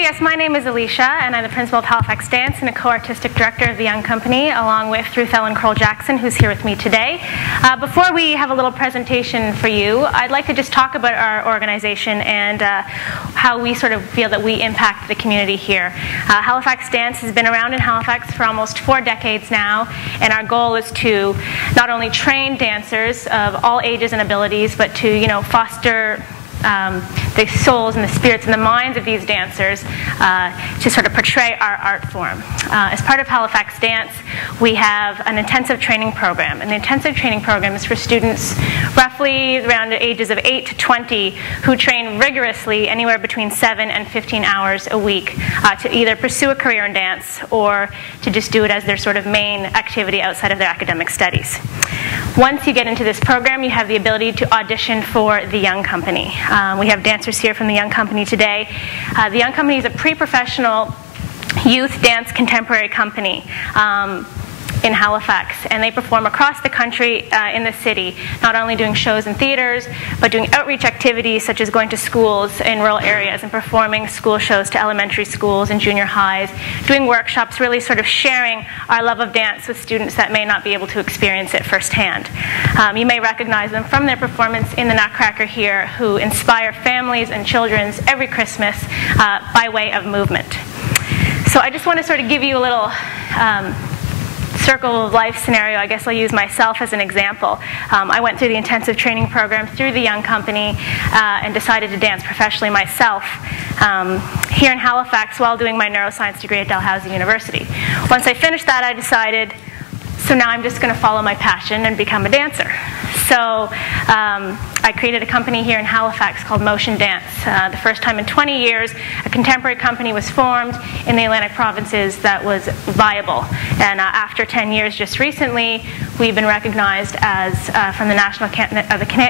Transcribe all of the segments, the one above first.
Yes, my name is Alicia, and I'm the principal of Halifax Dance and a co-artistic director of the Young Company, along with Ruth Ellen Kroll-Jackson, who's here with me today. Before we have a little presentation for you, I'd like to just talk about our organization and how we sort of feel that we impact the community here. Halifax Dance has been around in Halifax for almost 4 decades now, and our goal is to not only train dancers of all ages and abilities, but to foster the souls and the spirits and the minds of these dancers to sort of portray our art form. As part of Halifax Dance, we have an intensive training program, and the intensive training program is for students roughly around the ages of 8 to 20 who train rigorously anywhere between 7 and 15 hours a week to either pursue a career in dance or to just do it as their sort of main activity outside of their academic studies. Once you get into this program, you have the ability to audition for the Young Company. We have dancers here from the Young Company today. The Young Company is a pre-professional youth dance contemporary company in Halifax, and they perform across the country in the city, not only doing shows in theaters, but doing outreach activities such as going to schools in rural areas and performing school shows to elementary schools and junior highs, doing workshops, really sort of sharing our love of dance with students that may not be able to experience it firsthand. You may recognize them from their performance in the Nutcracker here, who inspire families and children every Christmas by way of movement. So I just want to sort of give you a little circle of life scenario. I guess I'll use myself as an example. I went through the intensive training program through the Young Company and decided to dance professionally myself here in Halifax while doing my neuroscience degree at Dalhousie University. Once I finished that, I decided, so now I'm just going to follow my passion and become a dancer. So I created a company here in Halifax called Motion Dance. The first time in 20 years, a contemporary company was formed in the Atlantic provinces that was viable. And after 10 years, just recently, we've been recognized as, from the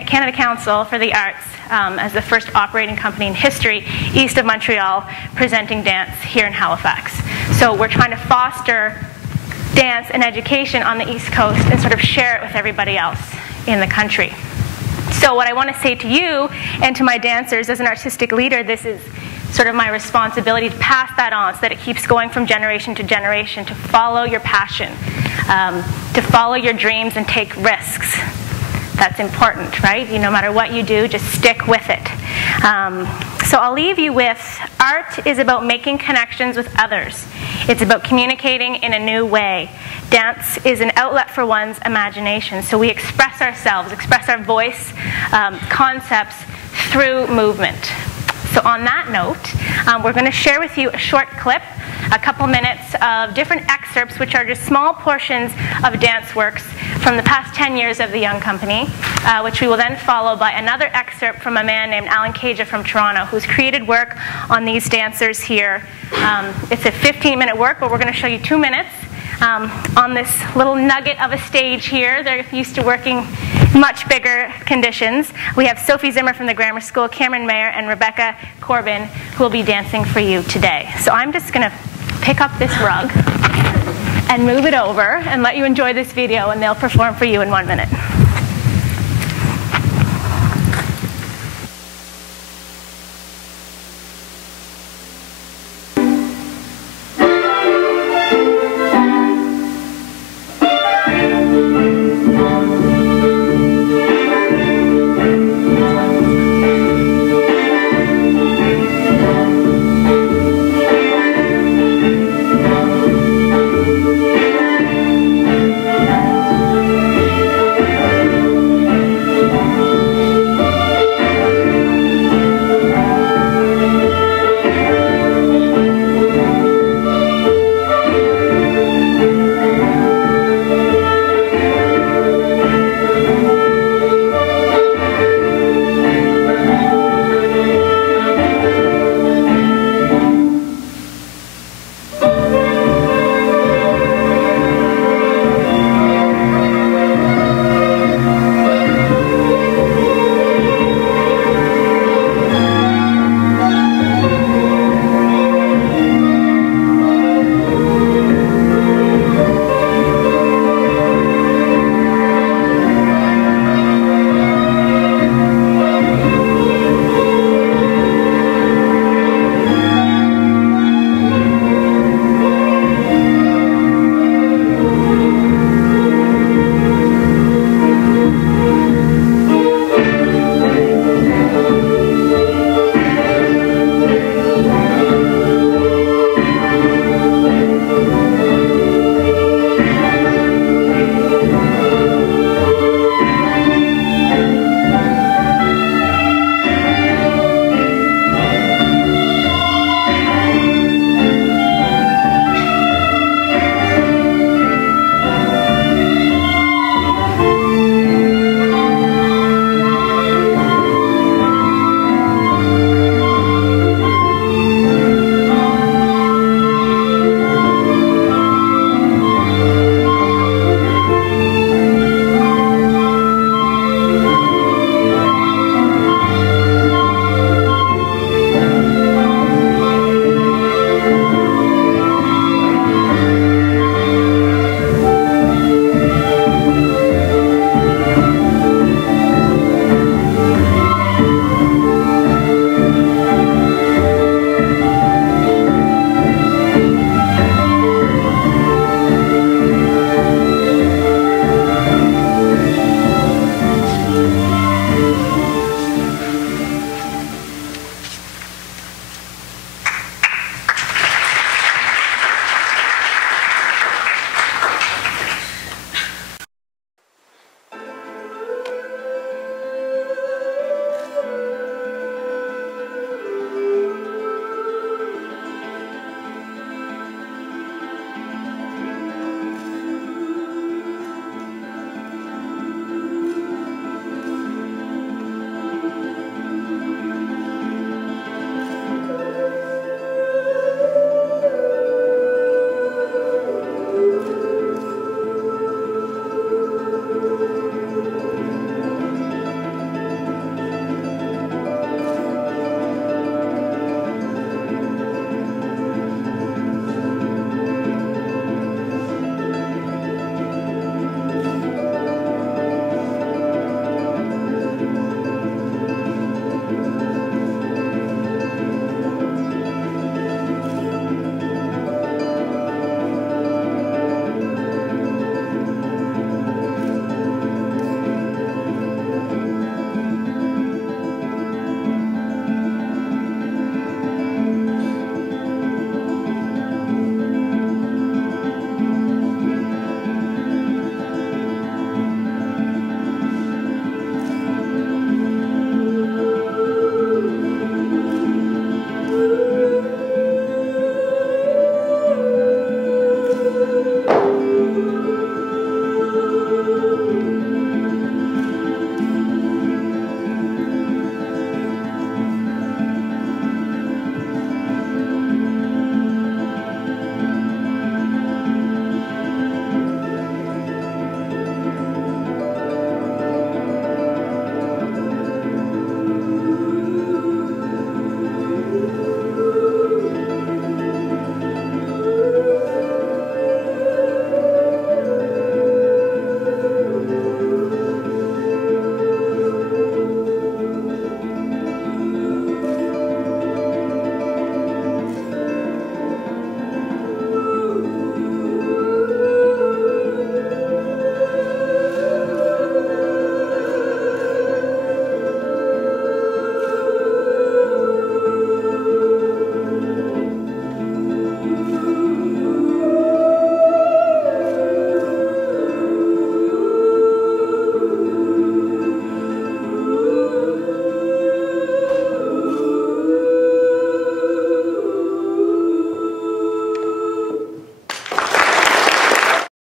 Canada Council for the Arts, as the first operating company in history east of Montreal presenting dance here in Halifax. So we're trying to foster dance and education on the East Coast and sort of share it with everybody else in the country. So what I want to say to you and to my dancers as an artistic leader, this is sort of my responsibility to pass that on so that it keeps going from generation to generation, to follow your passion, to follow your dreams and take risks. That's important, right? No matter what you do, just stick with it. So I'll leave you with, art is about making connections with others. It's about communicating in a new way. Dance is an outlet for one's imagination. So we express ourselves, express our voice, concepts through movement. So on that note, we're going to share with you a short clip, a couple minutes of different excerpts, which are just small portions of dance works from the past 10 years of the Young Company, which we will then follow by another excerpt from a man named Alan Caja from Toronto, who's created work on these dancers here. It's a 15-minute work, but we're going to show you 2 minutes on this little nugget of a stage here. They're used to working much bigger conditions. We have Sophie Zimmer from the Grammar School, Cameron Mayer, and Rebecca Corbin, who will be dancing for you today. So I'm just going to pick up this rug and move it over and let you enjoy this video, and they'll perform for you in 1 minute.